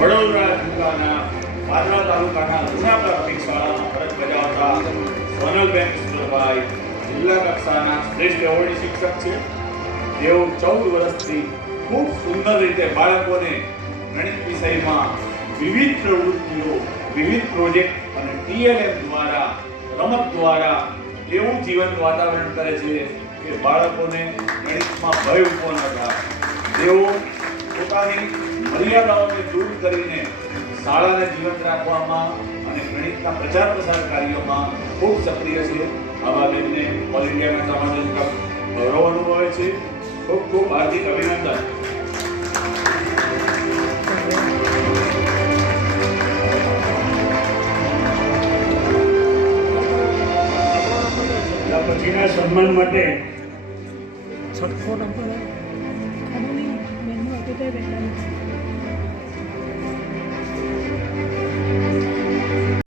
વડોદરા જિલ્લાના પાદરા તાલુકાના જૂના પ્રાથમિક શાળામાં ફરજ બજાવતા સોનલબેન ઈશ્વરભાઈ જિલ્લા કક્ષાના શ્રેષ્ઠ એવોર્ડી શિક્ષક છે. તેઓ 14 વર્ષથી ખૂબ સુંદર રીતે બાળકોને ગણિત વિષયમાં વિવિધ પ્રવૃત્તિઓ, વિવિધ પ્રોજેક્ટ અને TLM દ્વારા, રમત દ્વારા એવું જીવન વાતાવરણ કરે છે કે બાળકોને ગણિતમાં ભય ઊભો ન થાય. તેઓ પોતાની મર્યાદાઓને દૂર કરીને શાળાને જીવંત રાખવામાં અને ગણિતના પ્રચાર પ્રસાર કાર્યોમાં ખૂબ સક્રિય છે. આવા બેનને ઓલ ઇન્ડિયા સમાધાન ગૌરવ અનુભવે છે. ખૂબ ખૂબ હાર્દિક અભિનંદન. પછીના સન્માન માટે